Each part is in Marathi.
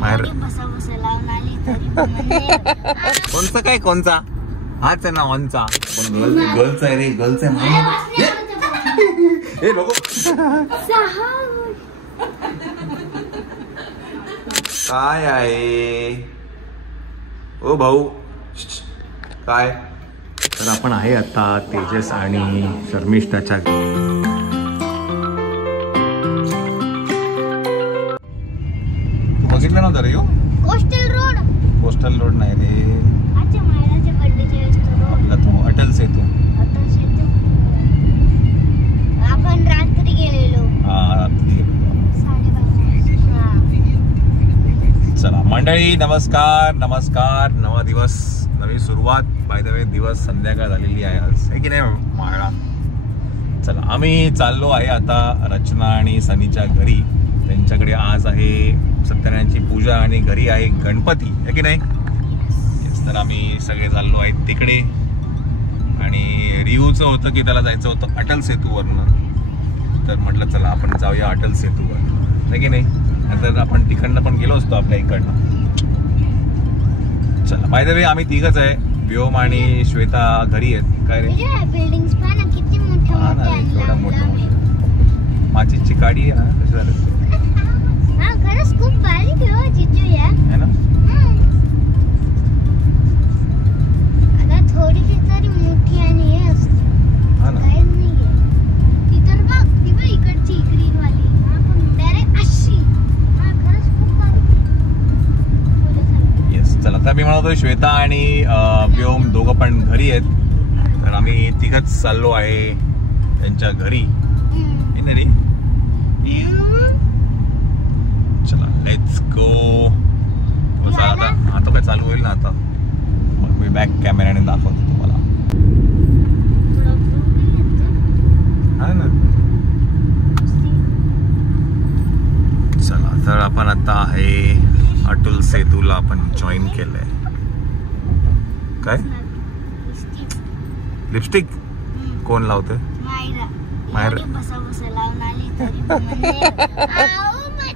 बाहेर कोणचा काय कोणचा हाच आहे ना ऑनचा पण गर्लचा आहे रे गर्लचा आहे हे बघू काय आहे ओ भाऊ काय तर आपण आहे आता तेजस आणि शर्मिष्ठाच्या बघितलं नव्हतं रे कोस्टल रोड नाही रे आपला तो अटल सेतू आपण रात्री गेलेलो चला मंडळी नमस्कार नमस्कार नवा दिवस नवी सुरुवात बाय द वे दिवस संध्याकाळ झालेली आहे आज आहे की नाही माळा चला आम्ही चाललो आहे आता रचना आणि सनीच्या घरी त्यांच्याकडे आज आहे सत्यनारायणची पूजा आणि घरी आहे गणपती आहे की नाही तर आम्ही सगळे चाललो आहेत तिकडे आणि रिव्ह्यूचं होतं की त्याला जायचं होतं अटल सेतूवरनं तर म्हटलं चला आपण जाऊया अटल सेतूवर आहे की नाही नंतर आपण तिकडनं पण गेलो असतो आपल्या इकडनं चला बाय द वे आम्ही तिघच आहे व्योम आणि श्वेता घरी आहेत काय रे बिल्डिंग्स पण किती मोठ्या मोठं माचीची गाडी आहे ना कशी झालं हां खरंच खूप भारी ठेव जिजू या है ना आता थोडीशी तरी मोठी आणि हे असते हां ना काय नाहीये ती तर बघ ती बघ इकडची ग्रीन वाली आपण डायरेक्ट अशी हां खरंच खूप भारी येस चला तर मी म्हणतो श्वेता आणि व्योम दोघं पण घरी आहेत तर आम्ही तिघच चाललो आहे त्यांच्या घरी रे चला लेट्स गो आता काय चालू होईल ना आता मग मी बॅक कॅमेऱ्याने दाखवतो तुम्हाला हा ना चला तर आपण आता आहे अटल सेतूला आपण जॉईन केलंय काय लिपस्टिक कोण लावते मायरा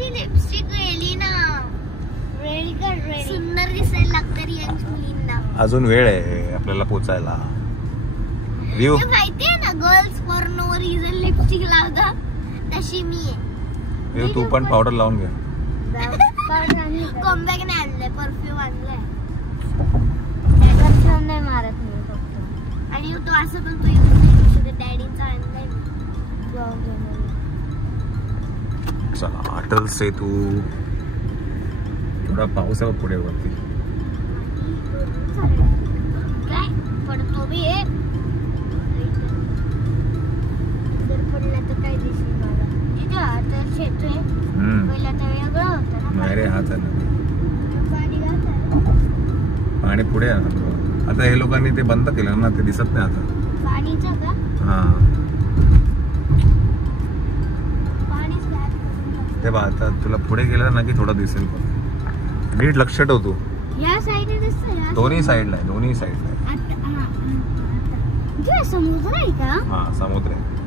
लिपस्टिक गेली ना सुंदर दिसायला लागतं अजून वेळ आहे आपल्याला पोचायला व्ह्यू माहितीये ना girls for no reason lipstick लावतात तशी मी आहे व्ह्यू तू पण पावडर लावून घे कॉम्बॅक नाही आणलंय परफ्यूम आणलाय परफ्यूम नाही मारत मी फक्त आणि तो असं पण तू डॅडीचा आणलाय चला अटल सेतू थोडा पाऊस आहे पुढे वरती काय पडतो बी आहे जर पडला तर काय दिसेल मला तिथे अटल सेतू आहे पहिला तर वेगळा होता ना नाही रे हाच आहे पाणी पुढे आता हे लोकांनी ते बंद केलं ना ते दिसत नाही आता पाणीचं का हा ते बघ आता तुला पुढे गेलं ना की थोडं दिसेल नीट लक्ष ठेव तू या साइडला दिसतंय दोन्ही साइडला आहे दोन्ही साइडला आहे समुद्र आहे का हा समुद्र आहे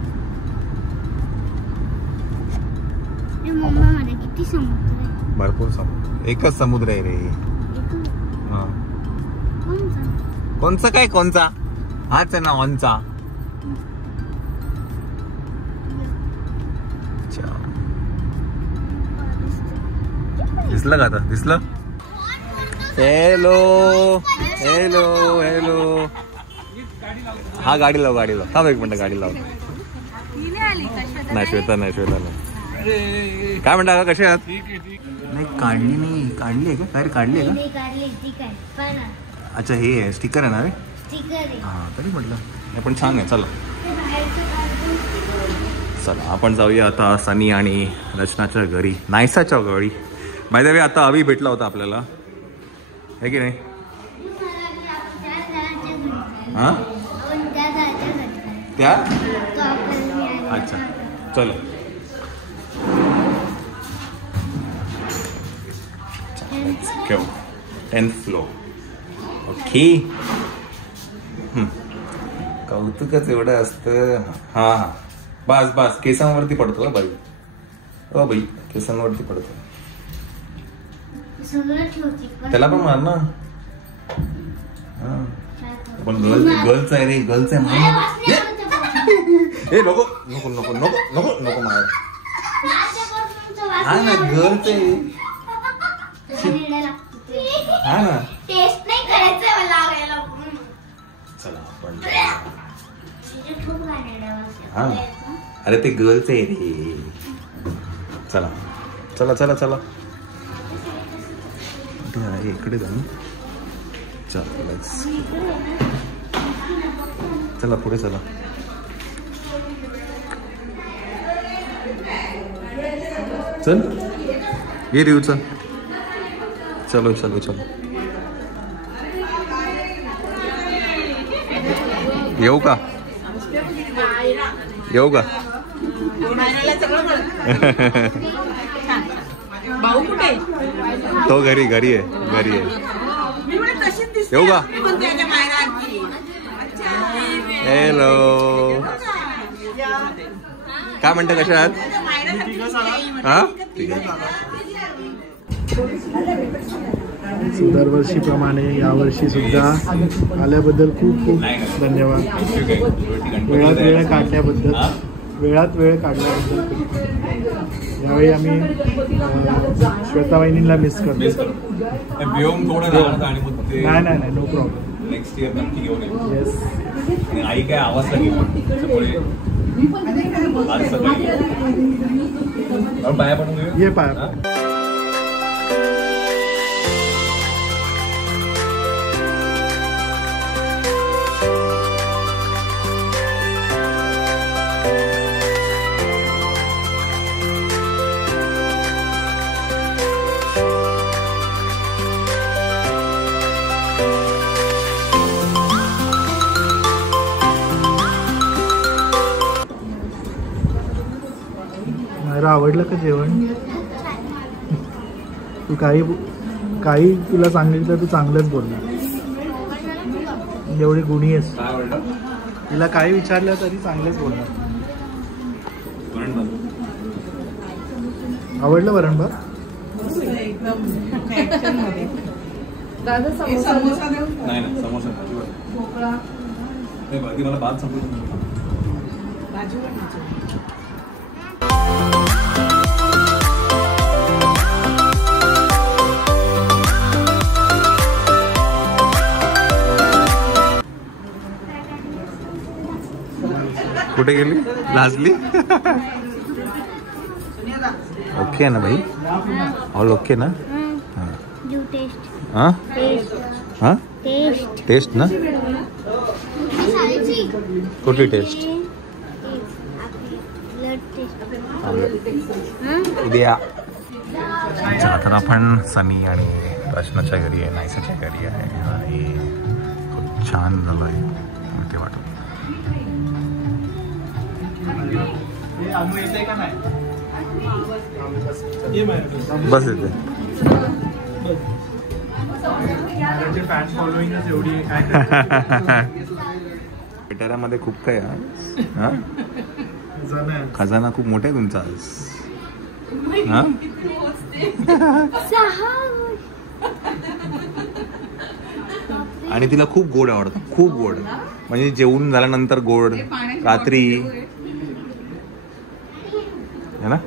मुंबई मध्ये किती समुद्र आहे भरपूर समुद्र एकच समुद्र आहे रे हा कोणचा काय कोणचा हाच आहे ना ऑनचा दिसलं का आता दिसलं हॅलो हॅलो हॅलो हा गाडी लाव थांब एक मिनिट गाडी लाव नाही श्वेता नाही काय म्हणता का कसे आहात नाही काढली आहे का काय काढली आहे का अच्छा हे आहे स्टिकर आहे ना रे हा तरी म्हटलं पण छान आहे चला चला आपण जाऊया आता सनी आणि रचनाच्या घरी नायसाच्या घरी बाय द वे आता अवी भेटला होता आपल्याला है की नाही हा त्या अच्छा चलो घेऊ 10th फ्लोर ओके कौतुकच एवढं असतं हा हा बस केसांवरती पडतो बाई ओ बाई केसांवरती पडतो सगळं ठेवते त्याला पण मार ना. पण गर्ल्स आहे रे, गर्ल्स आहे. ए नको नको नको नको नको नको मार. हा ना गर्ल्स आहे. हा ना टेस्ट नाही करायचं मला. चला आपण हा अरे ते गर्ल्स आहे रे. चला चला चला चला इकडे जाऊ. चला पुढे चला. चल ये रिव चल. चलो चलो चलो येऊ का येऊ का. भाऊ कुठे. तो घरी घरी आहे घरी आहे. येऊ का. हॅलो काय म्हणता कशा आहात. हा ठीक आहे. दरवर्षीप्रमाणे यावर्षी सुद्धा आल्याबद्दल खूप खूप धन्यवाद. वेळात वेळ काढल्याबद्दल यावेळी आम्ही श्वेतावाहिनीला मिस करतो. नाही नाही नाही नो प्रॉब्लेम. नेक्स्ट इयर नक्की घेऊन येऊ. येस. आई काय आवाज लागेल त्यामुळे आज सकाळी पाया पडून घेऊ. ये पाया. आवडलं का जेवण. तू काही तुला सांगितलं तू चांगलंच बोलणार. एवढी गुणी आहेस. तिला काही विचारलं तरी चांगलंच बोलणार. आवडलं वरण भात. समोसा देऊ. नाही समोसा मला भात संपलं. कुठे गेली लाजली. ओके ना भाई ऑल ओके ना. हाँ हाँ टेस्ट ना कुठली टेस्ट. उद्या तर आपण सनी आणि रचनाच्या घरी आहे. नायसाच्या घरी आहे आणि खूप छान झालं आहे ते वाटत. बस येते. पिटाऱ्यामध्ये खूप काय हा खजाना खूप मोठा आहे तुमचा आज. हा आणि तिला खूप गोड आवडतं. खूप गोड म्हणजे जेवून झाल्यानंतर गोड रात्री है ना.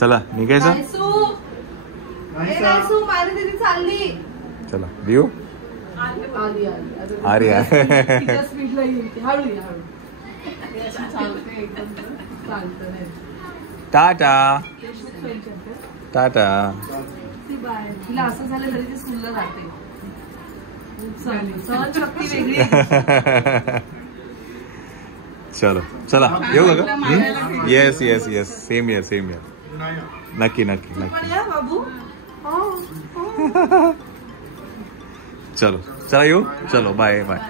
चला निघायचं. चला देऊ. अरे टाटा टाटा. तिला असं झालं तरी ते स्कूलला जाते. सहनशक्ती वेगळी. चलो चला येऊ का. Yes yes yes same year same year. नक्की नक्की नक्की. बाबू चलो चला येऊ. चलो bye bye.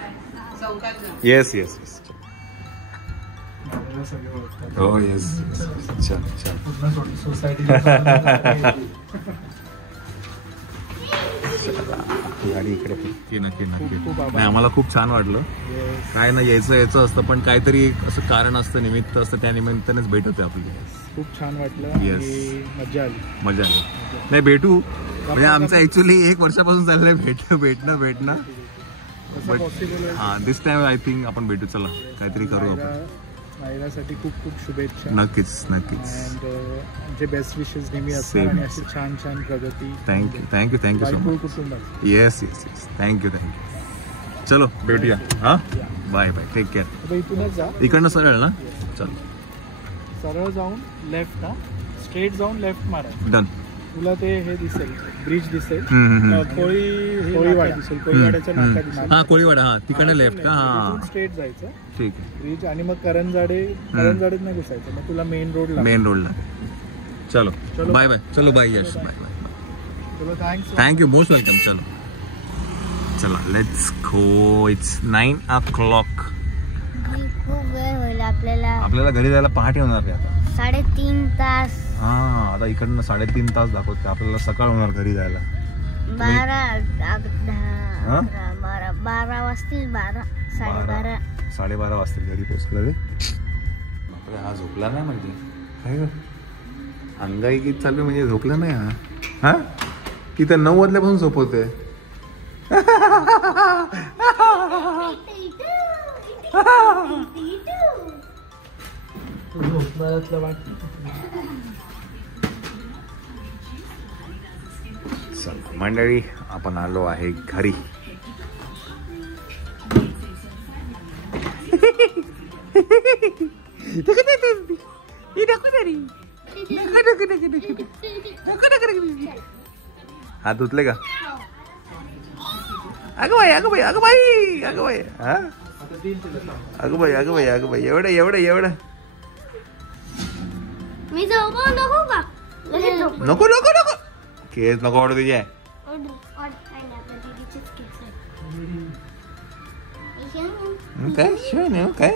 Yes yes yes. हो येस चल चल. सोसायटी गाडी इकडे नक्की नक्की नाही आम्हाला खूप छान वाटलं. काय ना यायचं असतं पण काहीतरी असं कारण असतं निमित्त असतं त्या निमित्तानेच भेट होते आपली. खूप छान वाटलं. येस मजा आली. मजा आली. नाही भेटू म्हणजे आमचं ऍक्च्युली 1 वर्षापासून चाललंय भेटणं कसं पॉसिबल आहे. हा दिस टाइम आय थिंक आपण भेटू. चला काहीतरी करू आपण. मायरासाठी खूप खूप शुभेच्छा. नक्कीच अँड जे बेस्ट विशेस नेहमी असतात आणि अशी छान छान प्रगती. Thank you so much. कुटुंबात. Yes thank you. चलो भेटूया. हा बाय टेक केअर. आता इथूनच जा. इकडनं सरळ ना. चल सरळ जाऊन लेफ्ट ना, स्ट्रेट जाऊन लेफ्ट मारा. डन. तुला ते हे दिसेल, ब्रिज दिसेल. कोळीवाडा दिसेल. कोळीवाड्याच्या नाका दिसेल. हा कोळीवाडा. हा तिकडनं लेफ्ट का. हा स्ट्रेट जायचं. ठीक आहे. ब्रिज आणि मग करंजाडेत नाही घुसायचं. मग तुला मेन रोडला. चलो बाय चलो बाय यश. बाय तुला थँक्यू मोस्ट वेलकम. चला लेट्स गो. It's 9 o'clock. खूप वेळ होईल आपल्याला घरी जायला पहाटे होणार आहे आता. 3.5 तास. हा आता इकडनं 3.5 तास दाखवते. आपल्याला सकाळ होणार घरी जायला. 12 वाजतील. 12:30 वाजतील घरी पोहोचलं रे. बापरे हा झोपला नाही म्हणजे काय ग. अंगाई गीत चालू म्हणजे झोपला नाही हा. की तर 9 वाजल्यापासून झोपवते. मंडळी आपण आलो आहे घरी. हात धुतले का. अगं बाई हा. अगं बाई एवढं मी झोपू नको का. नको केस नको आवडत तुझे. काय शिवाय काय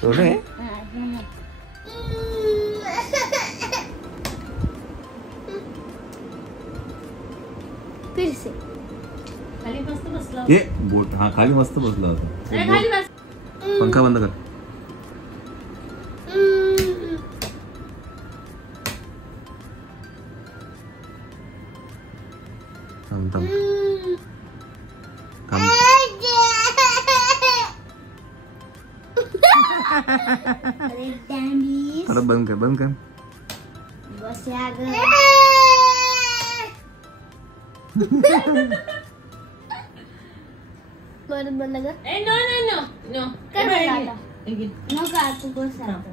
सोनं आहे. फिर से खाली मस्त बसला. ये बोट. हा खाली मस्त बसला होता. पंखा बंद कर. थांब परत बंद कर. बस परत बंद कर. नो कर आता. नका तू बस आता.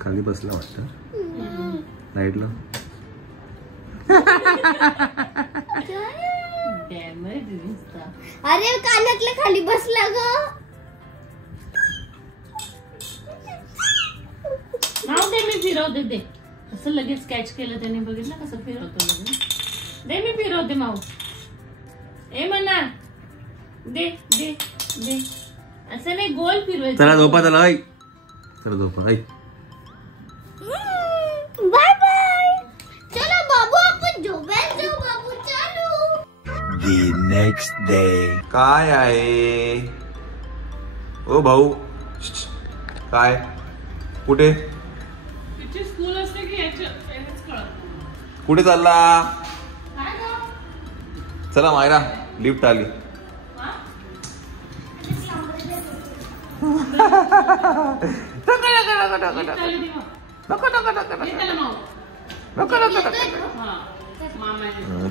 खाली बसला वाटतं. लाईटला अरे कानातल्या खाली बसला ग. मी फिरवते दे. असं लगेच कॅच केलं त्याने. बघितलं कसं फिरवतो लगेच. दे मी फिरवते माऊ. ए म्हणा दे असं नाही गोल फिरवायचं. चला झोपा. चला झोपा. Bye bye. चलो बाबू आपण झोपायला जाऊ. बाबू चालू. The next day. काय आहे ओ भाऊ. काय कुठे स्कूल असते की कुठे चालला. चला मायरा लिफ्ट आली.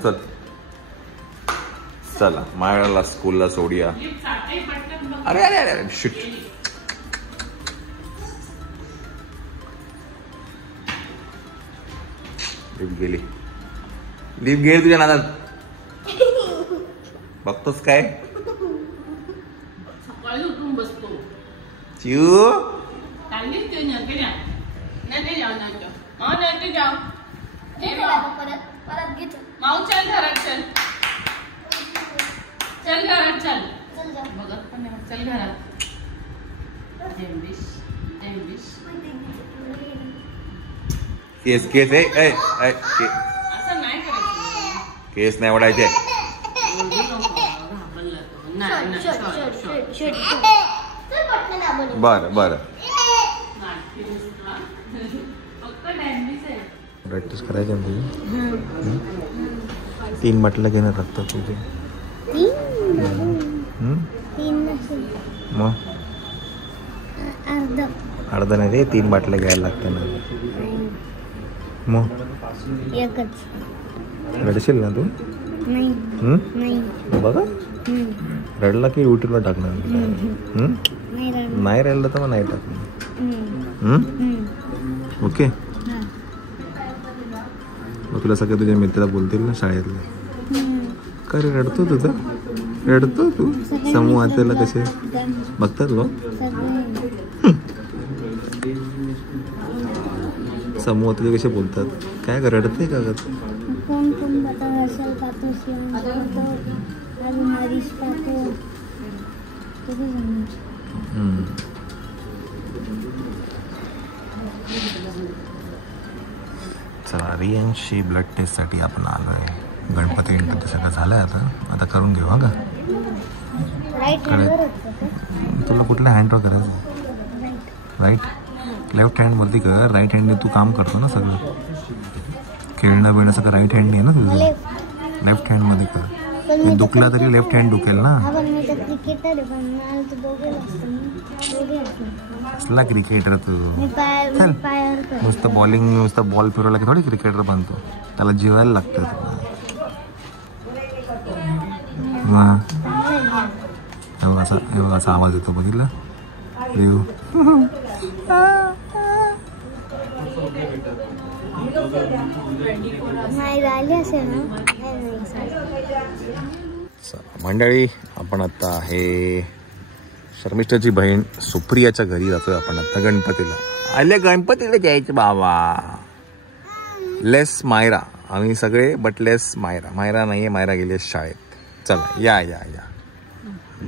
चल चला मायराला स्कूलला सोडूया. अरे शिट. लिफ्ट गेली तुझ्या नादात. बघतोस काय. सकाळी उठून बसतो. चिऊ परत घे. माऊ चल घरात चल. बघत पण नाही. चल घरात. केस केस असं नाही करायचं. केस नाही ओढायचे. बरं बरं प्रॅक्टिस करायची ना तुझी. 3 म्हटलं घेणार लागतात तुझे. मग अर्धा नाही रे, 3 बाटल्या घ्यायला लागतं ना. मग रडशील ना तू. बघा रडला की युट्यूबला टाकणार. नाही रडलं तर मग नाही टाकणार. ओके. मग तुला सगळं तुझ्या मित्र बोलतील ना शाळेतले, का रे रडतो तुझं, रडतो तू. समूहाला कसे बघतात लोक, समूहातले कसे बोलतात. काय रडते का ग? चला रियांशी ब्लड टेस्ट साठी आपण आलोय. गणपती सगळं झालंय आता करून घेऊ. का तुला कुठल्या हँडवर करायचं? राईट. लेफ्ट हँड वरती कर. राईट हँडने तू काम करतो ना सगळं, खेळणं बिळणं सगळं राईट हँडने आहे ना तुझं. लेफ्ट हँड मध्ये कर. दुखला तरी लेफ्ट हँड दुखेल ना. कसला क्रिकेटर तू. नुसतं बॉलिंग, नुसतं बॉल फिरवला की थोडी क्रिकेटर बनतो. त्याला जिवायला लागतं. असा आवाज येतो बघितला देव. मंडळी आपण आता आहे शर्मिष्ठाची बहीण सुप्रियाच्या घरी जातोय आपण आता गणपतीला. आले गणपतीला जायचं बाबा. लेस मायरा आम्ही सगळे, बट लेस मायरा. मायरा नाहीये, मायरा गेली शाळेत. चला या या या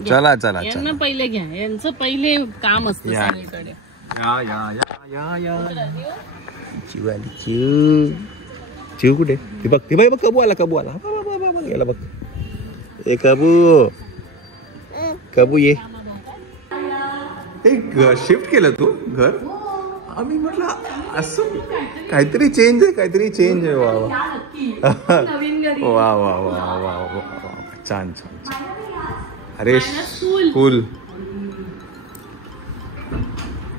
चला चला यांना पहिले घ्या, यांचं पहिले काम असतं सगळीकडे. या या या या या चिवाली चिव चिव कुठे? ते बघ ते बघ कबू आला, कबू आला. गेला बघ. ए कबू, कबू ये. शिफ्ट केलं तू घर? आम्ही म्हटलं असं काहीतरी चेंज आहे, काहीतरी चेंज आहे. वा वा वा वा वा वा वा. छान छान छान. अरे कूल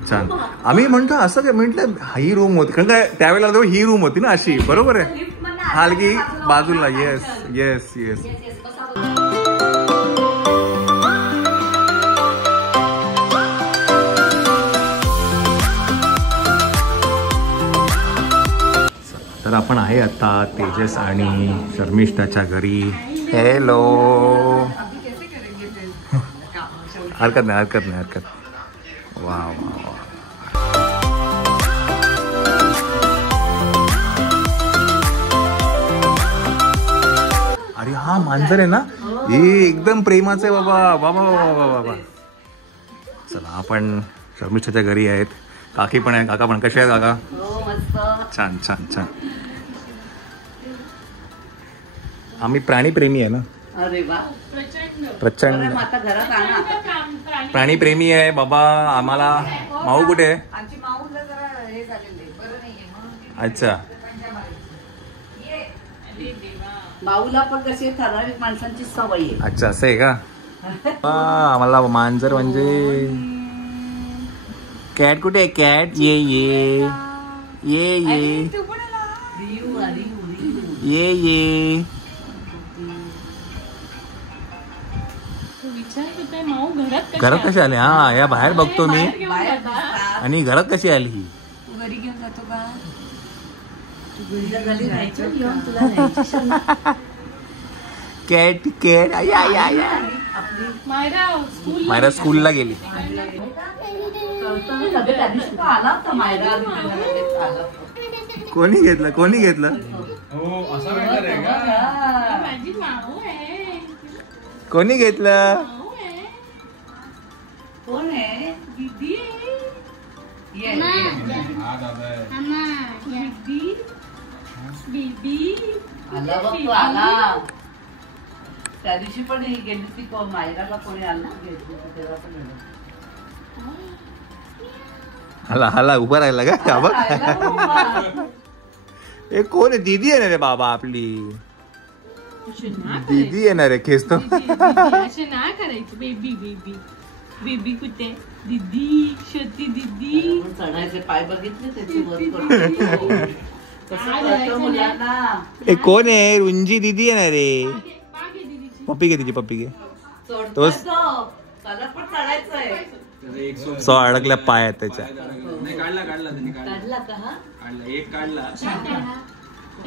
छान. आम्ही म्हणतो असं काय म्हटलं ही रूम होती, कारण काय त्यावेळेला ही रूम होती ना अशी. बरोबर आहे. हलकी बाजूला. Yes yes yes. तर आपण आहे आता तेजस आणि शर्मिष्ठाच्या घरी. हॅलो. हरकत नाही हरकत नाही हरकत. वा वा वा. अरे हा मांजर आहे ना, हे एकदम प्रेमाचं आहे बाबा. बाबा बाबा बाबा. चला आपण शर्मिष्ठाच्या घरी आहेत. काकी पण आहे, काका पण. कसे आहे काका? छान छान छान. आम्ही प्राणीप्रेमी आहे ना. अरे वा. प्रचंड प्राणीप्रेमी आहे बाबा. आम्हाला माऊ कुठे आहे? अच्छा. माऊला पण कशी ठराविक माणसांची सवय आहे. अच्छा असं आहे का? आम्हाला मांजर म्हणजे. कॅट कुठे आहे? कॅट ये ये ये ये ये ये. घरात कशी आली? हा या बाहेर बघतो मी. आणि घरात कशी आली ही? घरी घेऊन जातो का? Cat cat. मायरा स्कूलला गेली. कोणी घेतलं? कोणी घेतलं? कोणी घेतलं? कोण आहे? दीदी. दीदी बेबी आला बघ तू आला. त्या दिवशी पण ही गेली ती मायराला कोणी आलं घेतली तेव्हा पण गेलं. हाला हाला उभा राहिला का बघ. राहिला बाबा. हे कोण आहे? दीदी आहे ना रे बाबा आपली. असे ना दीदी येणार आहे खेचतो. असे ना करायचं. बेबी बेबी बेबी कुठे? दीदी शोधी दीदी. आपण चढायचे पाय बघितले त्याची वर करतो. कसं कळतं मुलांना. हे कोण आहे? रुंजी दीदी येणार रे. पागे दीदीची. पप्पी घे तिची पप्पी घे. चढतोय तो. त्याला पण चढायचंय. सो अडकल्या पायात त्याच्या. काढला का हा?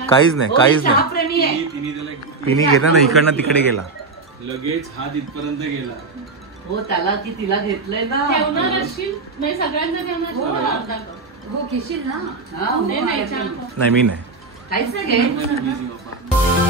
काहीच नाही काहीच चहा नाही. प्रेमी आहे. पिनी घेतला ना इकडनं तिकडे गेला. लगेच हात इथपर्यंत गेला. हो त्याला की तिला घेतलंय ना. ठेवणार असशील नाही सगळ्यांना ठेवणार हो. अर्धा कप. हो घेशील ना. हा, हो, नाही, आहे. चहा. नाही मी नाही. काहीच नाही घे.